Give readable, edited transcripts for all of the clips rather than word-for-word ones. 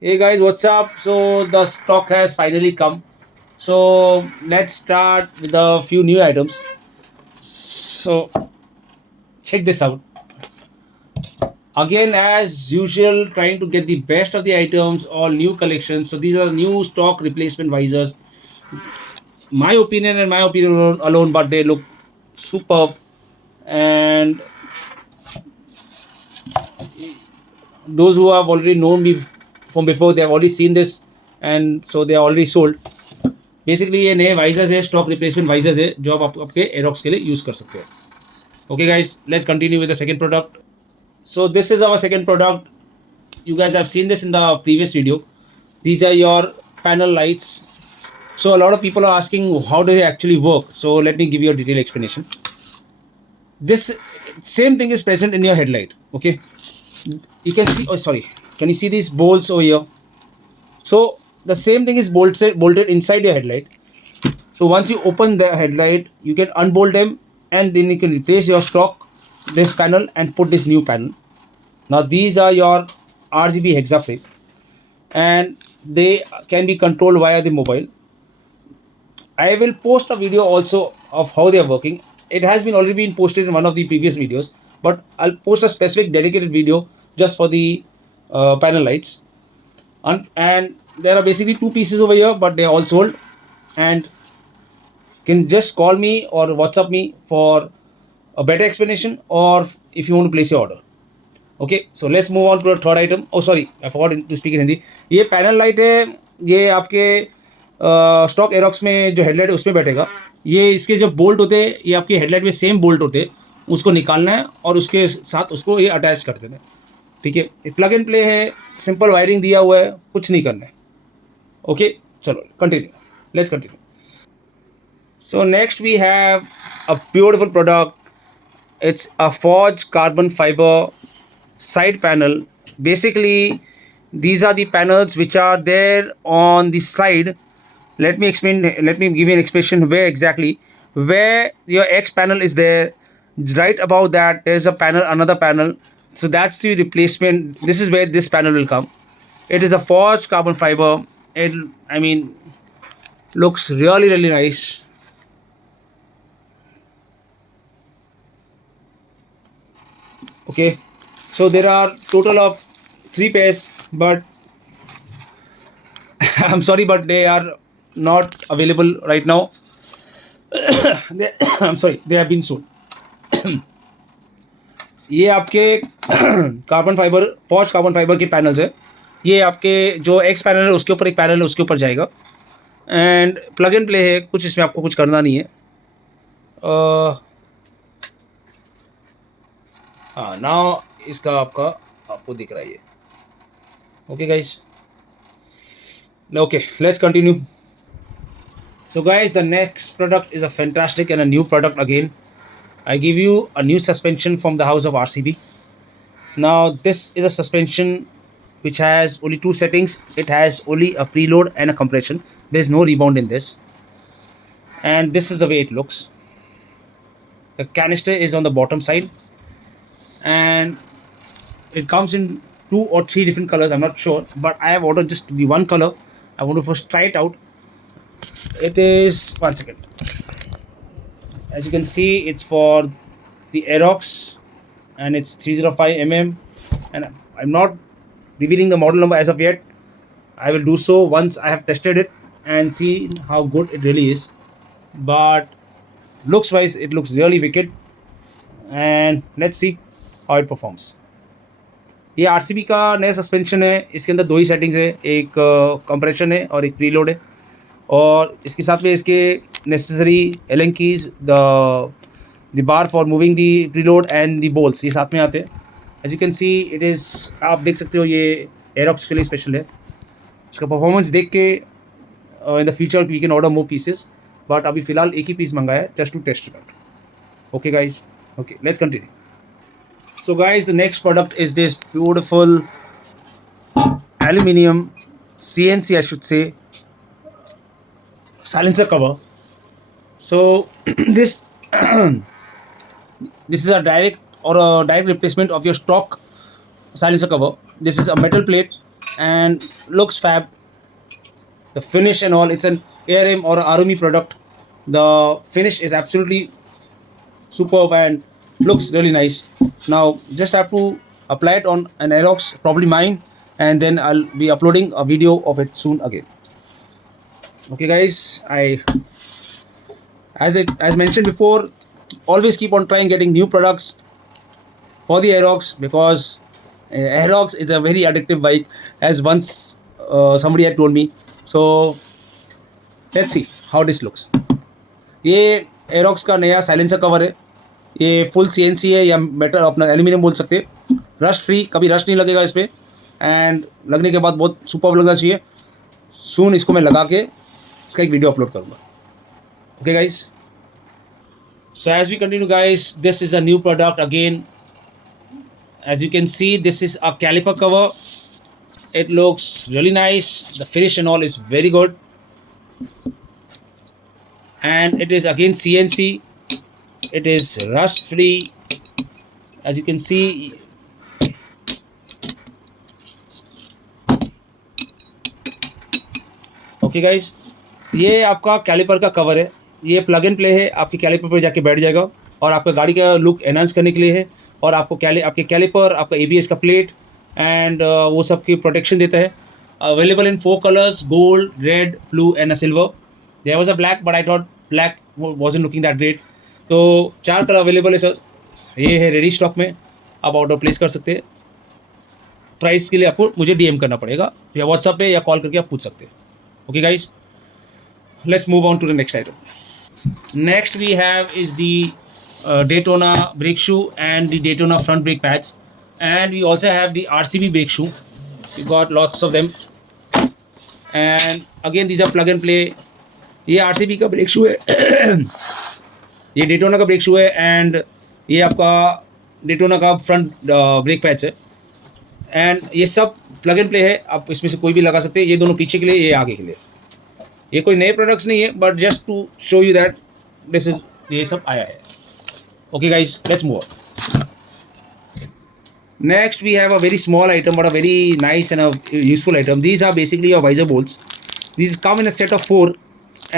Hey guys, what's up? So the stock has finally come. So let's start with a few new items. So check this out. Again, as usual, trying to get the best of the items, all new collections. So these are new stock replacement visors. My opinion alone, but they look superb. And those who have already known me from before, they have already seen this, and so they are already sold. Basically ये नए visors है, stock replacement visors है जो आप आपके Aerox के लिए use कर सकते हो. Okay guys, let's continue with the second product. So this is our second product. You guys have seen this in the previous video. These are your panel lights. So a lot of people are asking how do they actually work. So let me give you a detailed explanation. This same thing is present in your headlight. Okay, you can see, oh sorry, can you see these bolts over here? So the same thing is bolted inside your headlight. So once you open the headlight, you can unbolt them, and then you can replace your stock this panel and put this new panel. Now these are your RGB hexa frame, and they can be controlled via the mobile. I will post a video also of how they are working. It has been already been posted in one of the previous videos, but I'll post a specific dedicated video just for the panel lights. And there are basically two pieces over here, but they are all sold. And can just call me or WhatsApp me for a better explanation, or if you want to place your order. Okay, so let's move on to the third item. Oh sorry, I forgot to speak in Hindi. ये panel light है, ये आपके stock Aerox में जो headlight है उसमें बैठेगा. ये इसके जो बोल्ट होते हैं ये आपके हेडलाइट में सेम बोल्ट होते हैं, उसको निकालना है और उसके साथ उसको ये अटैच कर देना है. ठीक है, ये प्लग एंड प्ले है, सिंपल वायरिंग दिया हुआ है, कुछ नहीं करना है. ओके, चलो continue, let's continue. So next we have a beautiful product. It's a forged carbon fiber side panel. Basically, these are the panels which are there on the side. Let me explain. Let me give you an explanation where exactly where your X panel is there. Right above that, there's a panel, another panel. So that's the replacement. This is where this panel will come. It is a forged carbon fiber. It, I mean, looks really nice. Okay, so there are total of three pairs, but I'm sorry, but they are not available right now. I'm sorry, they have been sold. ये आपके carbon fibre, forge carbon fibre के panels है. ये आपके जो x panel है उसके ऊपर एक पैनल है, उसके ऊपर जाएगा. एंड प्लग एंड प्ले है, कुछ इसमें आपको कुछ करना नहीं है. हाँ, नाउ इसका आपका आपको दिख रहा है ये. Okay guys, okay, let's continue. So guys, the next product is a fantastic and a new product again. I give you a new suspension from the house of RCB. Now this is a suspension which has only two settings. It has only a preload and a compression. There's no rebound in this. And this is the way it looks. The canister is on the bottom side, and it comes in two or three different colors, I'm not sure, but I have ordered just the one color. I want to first try it out. It is, one second, as you can see, it's for the Aerox, and it's 305 and I'm not revealing the model number as of yet. I will do so once I have tested it and see how good it really is. But looks wise, it looks really wicked, and let's see how it performs. ये RCB का नया suspension है. इसके अंदर दो ही settings है, एक compression है और एक प्रीलोड है. और इसके साथ में इसके necessary Allen keys, the bar for moving the preload and the bolts, ये साथ में आते हैं. As you can see, it is, आप देख सकते हो ये एरोक्स के लिए स्पेशल है. इसका परफॉर्मेंस देख के in the future we can order more pieces, but अभी फ़िलहाल एक ही पीस मंगाया है just to test it out. Okay guys, okay, let's continue. So guys, the next product is this beautiful aluminium CNC, I should say, silencer cover. So this this is a direct replacement of your stock silencer cover. This is a metal plate and looks fab. The finish and all, it's an ARM or RME product. The finish is absolutely superb and looks really nice. Now just have to apply it on an Aerox, probably mine, and then I'll be uploading a video of it soon again. Okay guys, I as mentioned before, always keep on trying getting new products for the Aerox, because Aerox is a very addictive bike, as once somebody had told me. So let's see how this looks. ये Aerox का नया silencer cover है, ये full CNC है या metal अपना aluminium बोल सकते हैं, रस्ट फ्री, कभी रस्ट नहीं लगेगा इस पर, एंड लगने के बाद बहुत सुपर लगना चाहिए. सून इसको मैं लगा के इसका एक वीडियो अपलोड करूँगा. Okay guys, so as we continue guys, this is a new product again. As you can see, this is a caliper cover. It looks really nice, the finish and all is very good, and it is again CNC. It is rust free, as you can see. Okay guys, ये आपका caliper का cover है, ये plug and play है, आपके caliper पर जाके बैठ जाएगा और आपका गाड़ी का लुक एनहांस करने के लिए है, और आपको आपके कैलिपर, आपका ABS का प्लेट एंड वो सब की प्रोटेक्शन देता है. Available in 4 colours, gold, red, blue and a silver. There was a black but I thought black wasn't looking that great. तो 4 कलर अवेलेबल है सर. ये है रेडी स्टॉक में, आप ऑर्डर प्लेस कर सकते हैं. प्राइस के लिए आपको मुझे DM करना पड़ेगा, या व्हाट्सएप पे या कॉल करके आप पूछ सकते हैं. Okay guys, let's move on to the next item. Next we have is the Daytona brake shoe and the Daytona front brake pads, and we also have the RCB brake shoe. We got lots of them, and again these are plug and play. ये RCB का brake shoe है, ये Daytona का brake shoe है, and ये आपका Daytona का front brake patch है, एंड ये सब प्लग एंड प्ले है. आप इसमें से कोई भी लगा सकते हैं. ये दोनों पीछे के लिए, ये आगे के लिए. ये कोई नए प्रोडक्ट्स नहीं है, but just to show you that this is, ये सब आया है. Okay guys, let's move on. Next we have a very small item but a very nice and a useful item. These are basically your visor bolts. These come in a set of 4,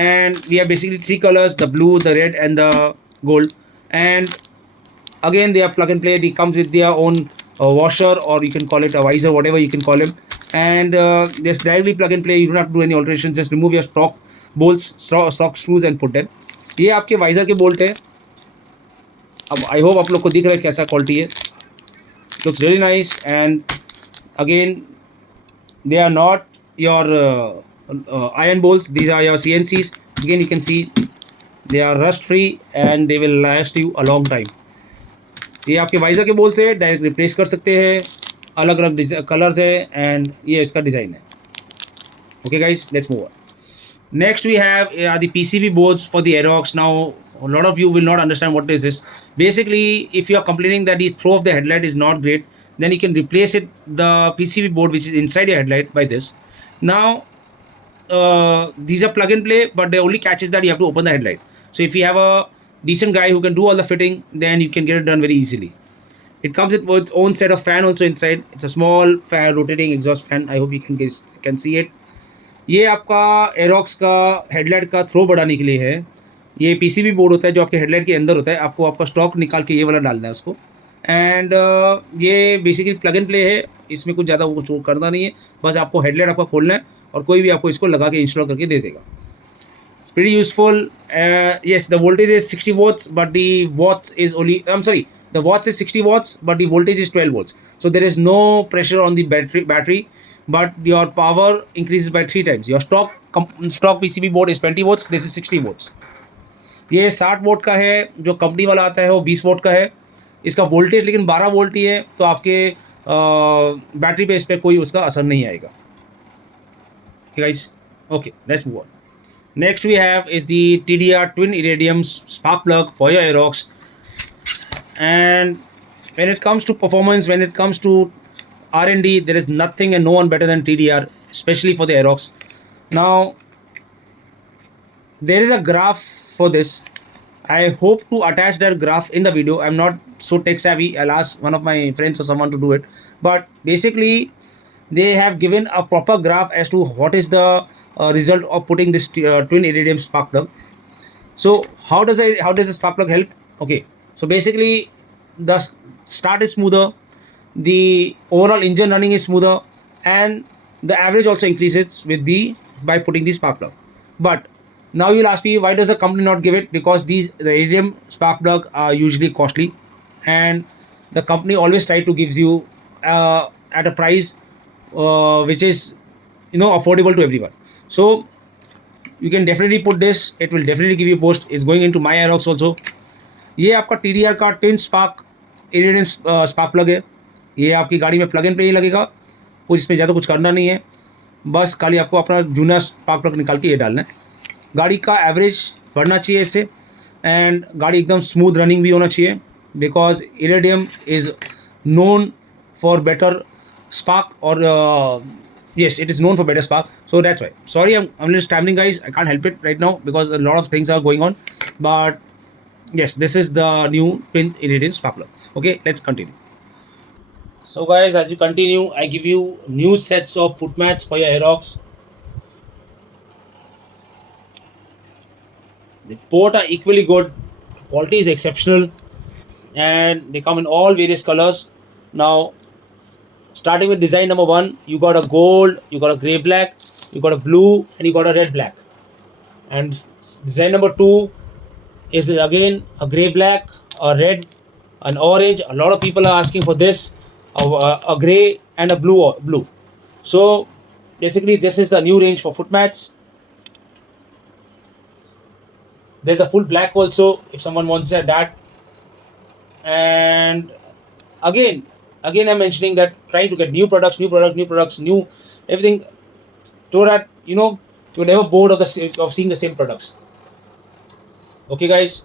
and we have basically 3 colors: the blue, the red and the gold. And again they are plug and play. They comes with their own washer, or you can call it a visor, whatever you can call it. And just directly plug and play. You don't have to do any alterations. Just remove your stock bolts, stock screws and put them. ये आपके visor के bolt है. अब I hope आप लोग को दिख रहा है कैसा क्वालिटी है. Looks really nice, and again they are not your iron bolts. These are your CNCs. Again you can see they are rust free and they will last you a long time. ये आपके visor के bolt से direct replace कर सकते हैं. अलग अलग colours है, एंड ये इसका डिज़ाइन है. Okay guys, let's move on. Next we have the PCB boards for the Aerox. Now a lot of you will not understand what is this. Basically, if you are complaining that the throw of the headlight is not great, then you can replace it, the PCB board which is inside your headlight, by this. Now these are plug and play, but the only catch is that you have to open the headlight. So if you have a decent guy who can do all the fitting, then you can get it done very easily. It comes with its own set of fan also inside. It's a small fan, rotating exhaust fan. I hope you can see it. ये आपका Aerox का headlight का throw बढ़ाने के लिए है. ये PCB board होता है जो आपके हेडलाइट के अंदर होता है. आपको आपका स्टॉक निकाल के ये वाला डालना है उसको, एंड ये बेसिकली प्लग एंड प्ले है. इसमें कुछ ज़्यादा कुछ करना नहीं है, बस आपको हेडलाइट आपका खोलना है और कोई भी आपको इसको लगा के इंस्टॉल करके दे देगा. It's pretty useful. Yes, the voltage is 60 watts, but the watts is only, I'm sorry, the watts is 60 watts, but the voltage is 12 volts. So there is no pressure on the battery, but your power increases by 3 times. Your stock PCB board is 20 watts. This is 60 watts. ये 60 volt का है. जो company वाला आता है वो 20 volt का है. इसका वोल्टेज लेकिन 12 वोल्ट ही है, तो आपके बैटरी पे इस पर कोई उसका असर नहीं आएगा. Guys, okay, let's move on. Next we have is the TDR twin iridium spark plug for your Aerox. And when it comes to performance, when it comes to R&D, there is nothing and no one better than TDR, especially for the Aerox. Now there is a graph for this. I hope to attach that graph in the video. I'm not so tech savvy. I'll ask one of my friends or someone to do it. But basically they have given a proper graph as to what is the result of putting this twin iridium spark plug. So how does the spark plug help? Okay, so basically the start is smoother, the overall engine running is smoother, and the average also increases with the by putting the spark plug. But now you'll ask me, why does the company not give it? Because the iridium spark plug are usually costly, and the company always try to gives you at a price which is affordable to everyone. So you can definitely put this, it will definitely give you boost. Is going into my Aerox also. ये आपका TDR का twin spark iridium spark plug है। ये आपकी गाड़ी में plug in पे ही लगेगा, कुछ इसमें ज़्यादा कुछ करना नहीं है, बस खाली आपको अपना जूना स्पार्क प्लग निकाल के ये डालना है। गाड़ी का एवरेज बढ़ना चाहिए इससे, एंड गाड़ी एकदम स्मूथ रनिंग भी होना चाहिए, because iridium is known for better spark, or yes, it is known for better spark. So that's why, sorry, I'm just stammering guys, I can't help it right now because a lot of things are going on. But yes, this is the new twin iridium spark plug. Okay, let's continue. So guys, as we continue, I give you new sets of foot mats for your Aerox. The port are equally good, quality is exceptional, and they come in all various colors. Now, starting with design number one, you got a gold, you got a grey black, you got a blue, and you got a red black. And design number two is again a grey black, a red, an orange. A lot of people are asking for this, a grey and a blue. So basically, this is the new range for foot mats. There's a full black also if someone wants that. And again, I'm mentioning that trying to get new products, new everything, so that you're never bored of of seeing the same products. Okay, guys.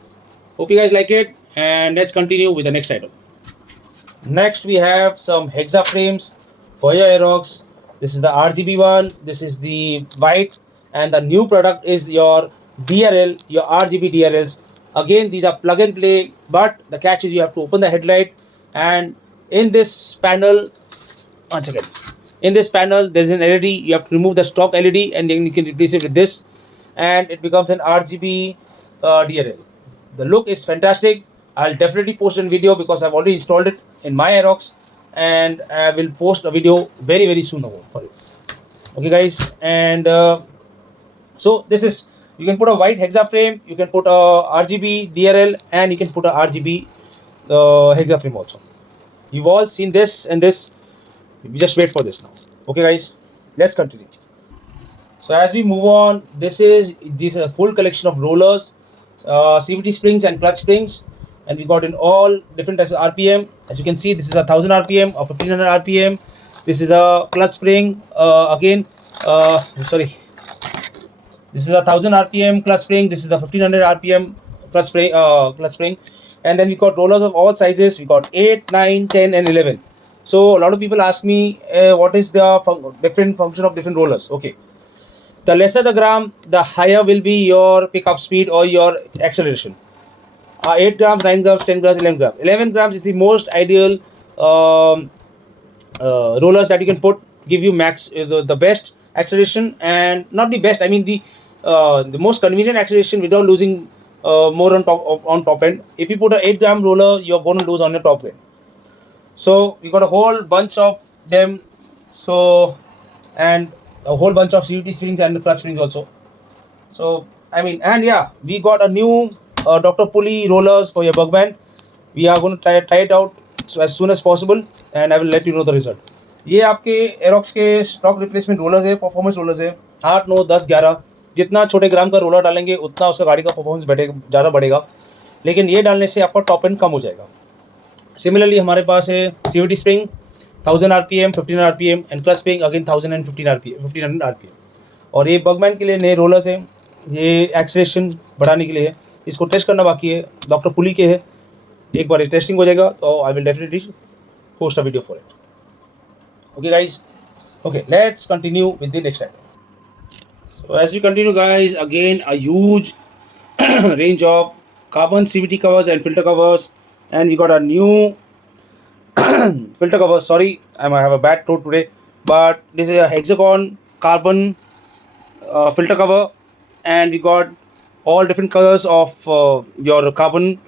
Hope you guys like it, and let's continue with the next item. Next, we have some hexa frames for your Aerox. This is the RGB one. This is the white, and the new product is your DRL, your RGB DRLs. Again, these are plug and play, but the catch is you have to open the headlight, and in this panel, once again, in this panel, there is an LED. You have to remove the stock LED, and then you can replace it with this, and it becomes an RGB DRL. The look is fantastic. I'll definitely post a video because I've already installed it in my Aerox, and I will post a video very soon for it. Okay, guys, and so this is, you can put a white hexa frame, you can put a RGB DRL, and you can put a RGB hexa frame also. You've all seen this and this. We just wait for this now. Okay, guys, let's continue. So as we move on, this is a full collection of rollers, CVT springs and clutch springs, and we got in all different types of RPM. As you can see, this is a 1000 RPM or 1500 RPM. This is a clutch spring. Sorry, this is a 1000 RPM clutch spring. This is the 1500 RPM clutch spring. And then we got rollers of all sizes. We got 8, 9, 10, and 11. So a lot of people ask me what is the different function of different rollers. Okay, the lesser the gram, the higher will be your pickup speed or your acceleration. 8 grams, 9 grams, 10 grams, 11 grams. 11 grams is the most ideal rollers that you can put, give you max the best acceleration, and not the best, I mean the most convenient acceleration without losing more on top end. If you put an 8 gram roller, you're going to lose on your top end. So we got a whole bunch of them, so, and a whole bunch of CVT springs and clutch springs also. So I mean, and yeah, we got a new Dr. Pulley rollers for your bug band. We are going to try it out as soon as possible, and I will let you know the result. ये आपके Aerox के stock replacement rollers है, performance rollers है, 8, 9, 10, 11। जितना छोटे ग्राम का roller डालेंगे उतना उसका गाड़ी का परफॉर्मेंस ज़्यादा बढ़ेगा, लेकिन ये डालने से आपका टॉप एंड कम हो जाएगा। सिमिलरली हमारे पास है CVT spring 1000 RPM, 1500 RPM, and clutch spring again 1000 and 1500 RPM। और ये बगमैन के लिए नए रोलर्स हैं, ये एक्सलेशन बढ़ाने के लिए है। इसको टेस्ट करना बाकी है, डॉक्टर पुली के है। एक बार टेस्टिंग हो जाएगा तो I will definitely post a video for it. Okay, guys. Okay, let's continue with the next item. So as we continue, guys, again a huge range of carbon CVT covers and filter covers, and we got a new filter cover. Sorry, I have a bad throat today. but this is a hexagon carbon filter cover, and we got all different colors of your carbon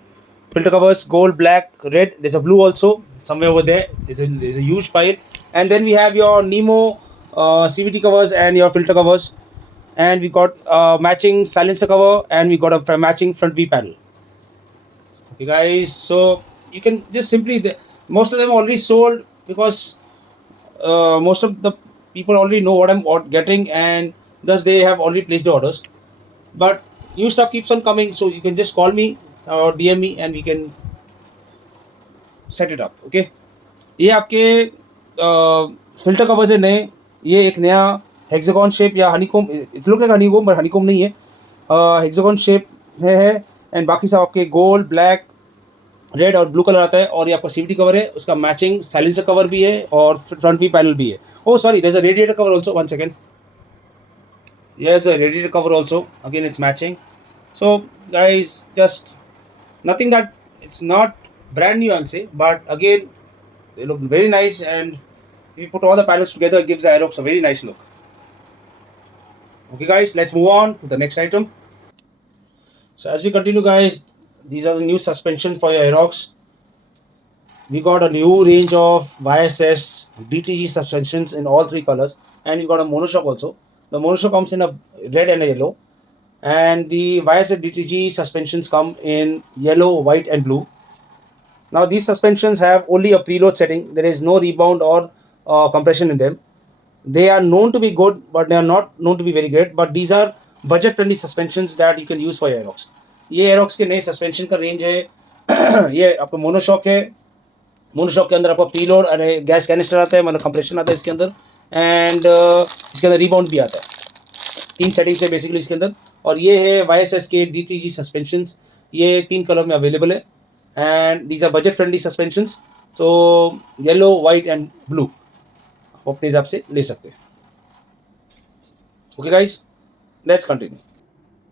filter covers: gold, black, red. There's a blue also somewhere over there. There's a huge pile. And then we have your Nemo CVT covers and your filter covers, and we got matching silencer cover, and we got a matching front V panel. Okay guys, so you can just simply most of them already sold, because most of the people already know what I'm getting, and thus they have already placed the orders. But new stuff keeps on coming, so you can just call me or DM me and we can set it up. Okay, ये आपके filter covers है नए. ये एक नया hexagon shape या हनीकोम, it look like हनीकोम but हनीकोम नहीं है, हेक्सागन शेप है. एंड बाकी सब आपके गोल्ड, ब्लैक, रेड और ब्लू कलर आता है. और ये आपका सीवीटी कवर है, उसका मैचिंग साइलेंसर कवर भी है और फ्रंट वी पैनल भी है. Oh sorry, there is a radiator cover also. One second. Yes, a radiator cover also. Again, it's matching. So, guys, just nothing that it's not brand new, I'll say, but again, they look very nice. And if you put all the panels together, it gives the Aerox a very nice look. Okay, guys, let's move on to the next item. So, as we continue, guys, these are the new suspensions for your Aerox. We got a new range of YSS DTG suspensions in all three colors, and we got a monoshock also. The monoshock comes in a red and a yellow, and the YSS DTG suspensions come in yellow, white, and blue. Now these suspensions have only a preload setting. There is no rebound or compression in them. They are known to be good, but they are not known to be very great. But these are budget friendly suspensions that you can use for Aerox. ये Aerox के नए suspension का range है. ये आपका monoshock है. Monoshock के अंदर आपका प्रीलोड अरे गैस कैनिस्टर आता है, मतलब कंप्रेशन आता है इसके अंदर. एंड इसके अंदर रिबाउंड भी आता है. तीन सेटिंग्स है बेसिकली इसके अंदर. और ये है YSS के DTG सस्पेंशंस. ये तीन कलर में अवेलेबल है, and these are budget friendly suspensions. So yellow, white and blue आप अपने हिसाब से ले सकते हैं. Okay guys, let's continue.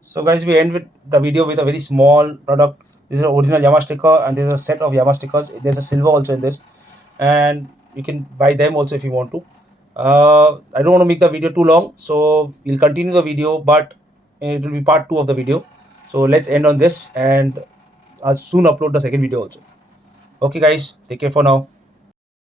So guys, we end with the video with a very small product. This is an original Yamaha sticker, and there's a set of Yamaha stickers. There's a silver also in this, and you can buy them also if you want to. I don't want to make the video too long, so we'll continue the video, but it will be part 2 of the video. So let's end on this, and I'll soon upload the second video also. Okay guys, take care for now.